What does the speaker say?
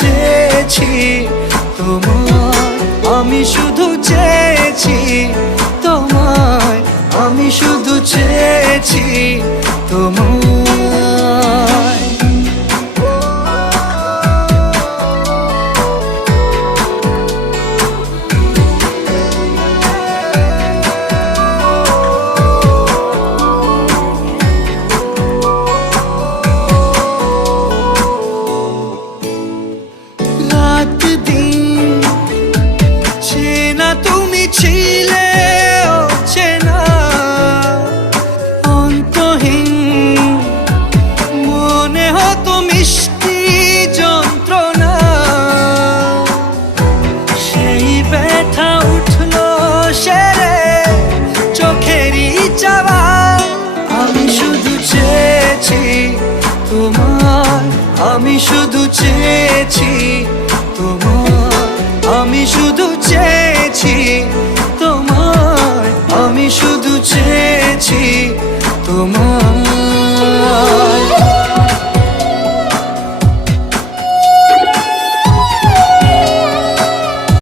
চেয়েছি তোমায়, আমি শুধু চেয়েছি তোমায়, আমি শুধু চেয়েছি তোমায়। রাত দিন চেনা তুমি ছিলে চেনা অন্তহীন, মনে হতো মিষ্টি যন্ত্রণা, সেই ব্যথা উঠলো সেরে চোখেরই চাওয়া। আমি শুধু চেয়েছি তোমার, আমি শুধু চেয়েছি তোমার, আমি শুধু চেয়েছি তোমার, আমি শুধু চেয়েছি তোমার।